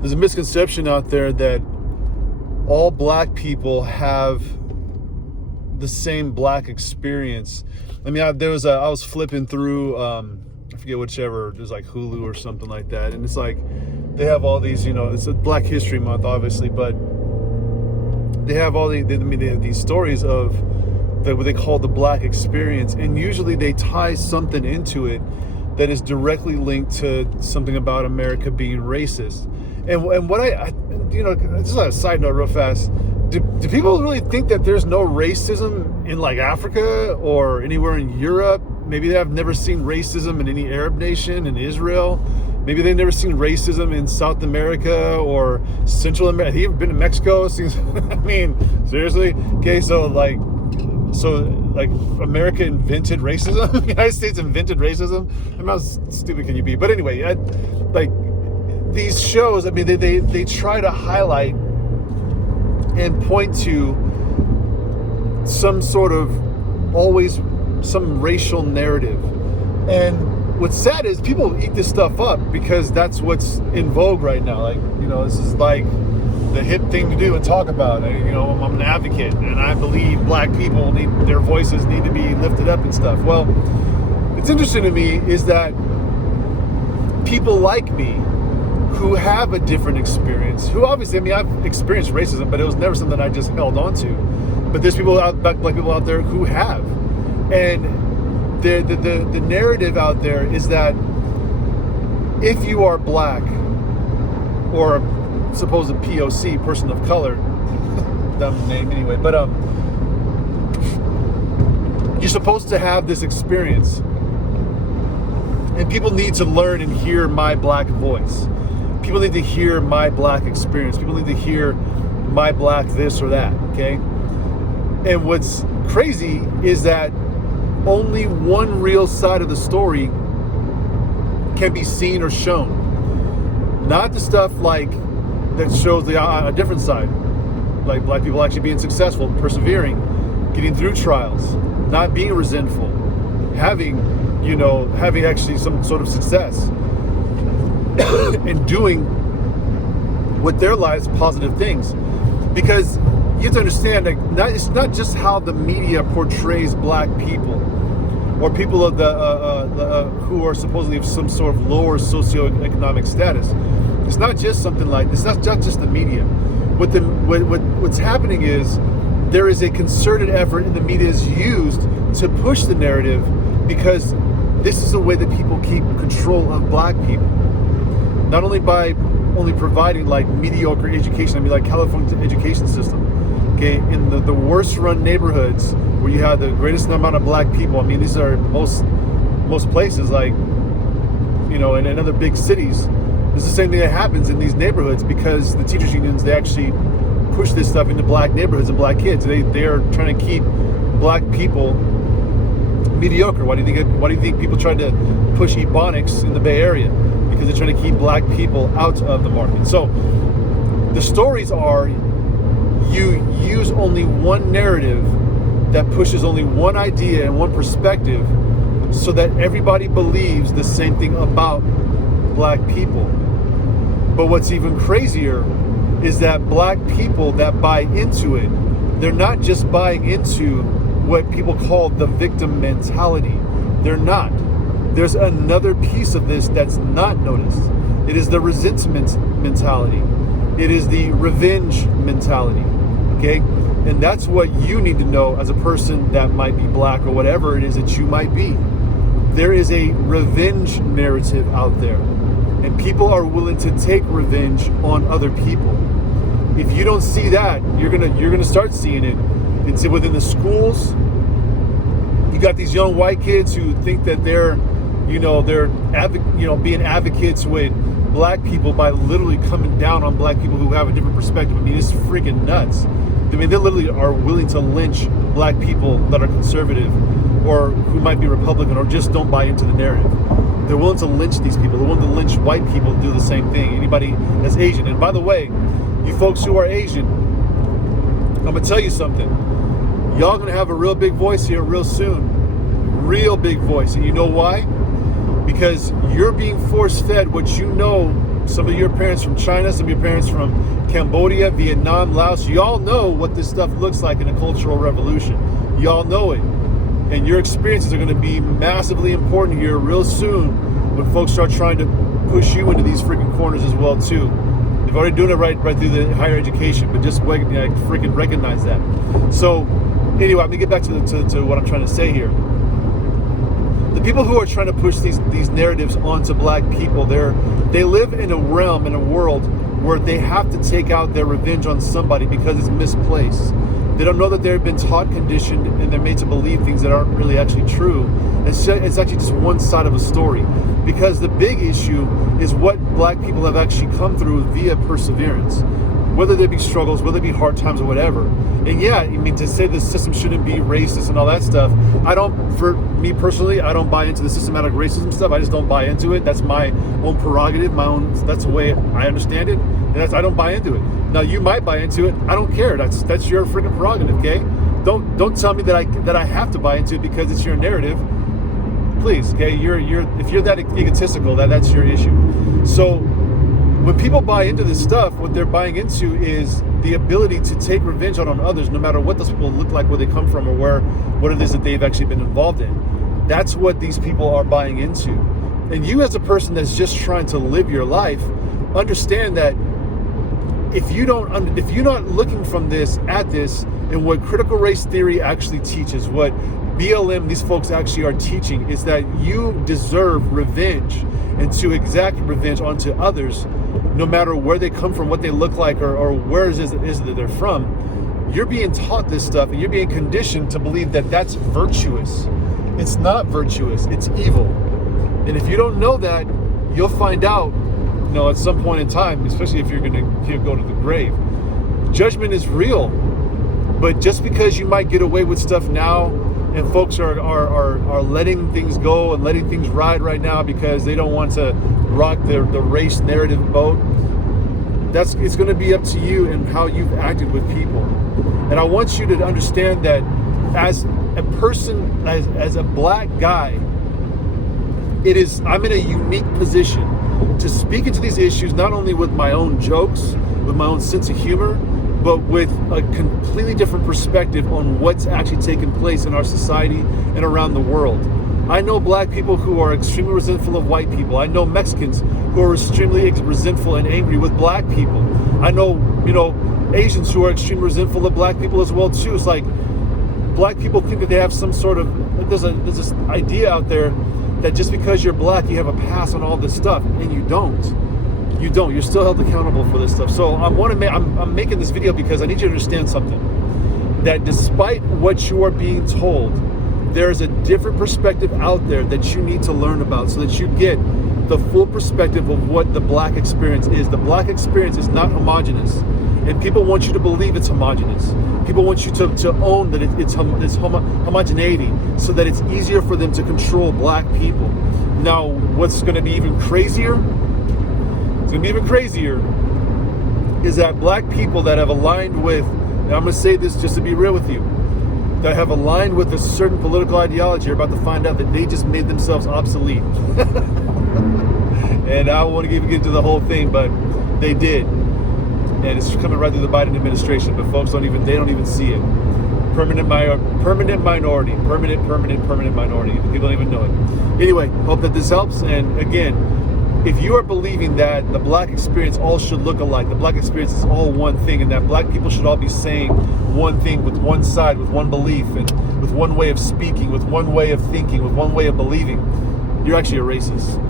there's a misconception out there that all black people have the same black experience. I mean, I was flipping through, I forget whichever, there's like Hulu or something like that, and it's like they have all these, it's a Black History Month, obviously, but they have all they have these stories of what they call the black experience, and usually they tie something into it that is directly linked to something about America being racist. And what I just a side note real fast, do people really think that there's no racism in like Africa or anywhere in Europe? Maybe they have never seen racism in any Arab nation, in Israel. Maybe they've never seen racism in South America or Central America. Have you ever been to Mexico? I mean, seriously? Okay, so America invented racism? The United States invented racism? I mean, how stupid can you be? But anyway, these shows, I mean, they try to highlight and point to some sort of some racial narrative. And what's sad is people eat this stuff up because that's what's in vogue right now. Like, this is like the hip thing to do and talk about. I'm an advocate, and I believe black people their voices need to be lifted up and stuff. Well, what's interesting to me is that people like me who have a different experience, who obviously, I mean, I've experienced racism, but it was never something I just held on to. But there's black people out there who have. And the narrative out there is that if you are black or supposed POC, person of color, dumb name anyway, but you're supposed to have this experience. And people need to learn and hear my black voice. People need to hear my black experience. People need to hear my black this or that, okay? And what's crazy is that only one real side of the story can be seen or shown. Not the stuff like that shows a different side. Like black people actually being successful, persevering, getting through trials, not being resentful, having actually some sort of success and doing with their lives positive things. Because you have to understand that it's not just how the media portrays black people or people of who are supposedly of some sort of lower socioeconomic status. It's not just something like this. It's not just the media. What's happening is there is a concerted effort, and the media is used to push the narrative because this is a way that people keep control of black people. Not only by only providing like mediocre education, I mean like California's education system, okay, in the worst run neighborhoods where you have the greatest amount of black people. I mean, these are most places, like, in other big cities. It's the same thing that happens in these neighborhoods because the teachers unions, they actually push this stuff into black neighborhoods and black kids. They are trying to keep black people mediocre. Why do you think people try to push Ebonics in the Bay Area? Because they're trying to keep black people out of the market. So the stories are, you use only one narrative that pushes only one idea and one perspective so that everybody believes the same thing about black people. But what's even crazier is that black people that buy into it, they're not just buying into what people call the victim mentality. They're not. There's another piece of this that's not noticed. It is the resentment mentality. It is the revenge mentality, okay? And that's what you need to know as a person that might be black or whatever it is that you might be. There is a revenge narrative out there, and people are willing to take revenge on other people. If you don't see that, you're gonna start seeing it. It's within the schools. You got these young white kids who think that they're being advocates with black people by literally coming down on black people who have a different perspective. I mean, it's freaking nuts. I mean, they literally are willing to lynch black people that are conservative or who might be Republican or just don't buy into the narrative. They're willing to lynch these people. They're willing to lynch white people to do the same thing. Anybody that's Asian. And by the way, you folks who are Asian, I'm going to tell you something. Y'all going to have a real big voice here real soon. Real big voice. And you know why? Because you're being force-fed what you know some of your parents from China, some of your parents from Cambodia, Vietnam, Laos. Y'all know what this stuff looks like in a cultural revolution. Y'all know it. And your experiences are going to be massively important here real soon when folks start trying to push you into these freaking corners as well too. They've already doing it right through the higher education, but just freaking recognize that. So anyway, let me get back to what I'm trying to say here. The people who are trying to push these narratives onto black people, they live in a realm, in a world where they have to take out their revenge on somebody because it's misplaced. They don't know that they've been taught, conditioned, and they're made to believe things that aren't really actually true. It's actually just one side of a story. Because the big issue is what black people have actually come through via perseverance. Whether there be struggles, whether it be hard times or whatever. And yeah, I mean, to say the system shouldn't be racist and all that stuff, for me personally, I don't buy into the systematic racism stuff. I just don't buy into it. That's my own prerogative, that's the way I understand it. And I don't buy into it. Now you might buy into it. I don't care. That's your freaking prerogative, okay? Don't tell me that I have to buy into it because it's your narrative. Please, okay? If you're that egotistical, that's your issue. So when people buy into this stuff, what they're buying into is the ability to take revenge on others, no matter what those people look like, where they come from, or what it is that they've actually been involved in. That's what these people are buying into. And you, as a person that's just trying to live your life, understand that if you're not looking from this at this, and what critical race theory actually teaches, what BLM, these folks actually are teaching, is that you deserve revenge, and to exact revenge onto others, no matter where they come from, what they look like, or where it is that they're from. You're being taught this stuff, and you're being conditioned to believe that that's virtuous. It's not virtuous, it's evil. And if you don't know that, you'll find out, at some point in time, especially if you're going to go to the grave. Judgment is real, but just because you might get away with stuff now, and folks are letting things go and letting things ride right now because they don't want to rock the race narrative boat, it's going to be up to you and how you've acted with people. And I want you to understand that as a person, as a black guy, I'm in a unique position to speak into these issues, not only with my own jokes, with my own sense of humor, but with a completely different perspective on what's actually taking place in our society and around the world. I know black people who are extremely resentful of white people. I know Mexicans who are extremely resentful and angry with black people. I know, Asians who are extremely resentful of black people as well too. It's like black people think that they have some sort of, there's this idea out there that just because you're black, you have a pass on all this stuff, and you don't. You don't. You're still held accountable for this stuff. So I'm making this video because I need you to understand something. That despite what you are being told, there's a different perspective out there that you need to learn about so that you get the full perspective of what the black experience is. The black experience is not homogeneous. And people want you to believe it's homogeneous. People want you to own that it's homogeneity so that it's easier for them to control black people. Now, what's going to be even crazier? It's going to be even crazier is that black people that have aligned with, and I'm going to say this just to be real with you, that have aligned with a certain political ideology are about to find out that they just made themselves obsolete. And I don't want to get into the whole thing, but they did. And it's coming right through the Biden administration, but folks don't even see it. Permanent minority. People don't even know it. Anyway, hope that this helps. And again, if you are believing that the black experience all should look alike, the black experience is all one thing, and that black people should all be saying one thing with one side, with one belief, and with one way of speaking, with one way of thinking, with one way of believing, you're actually a racist.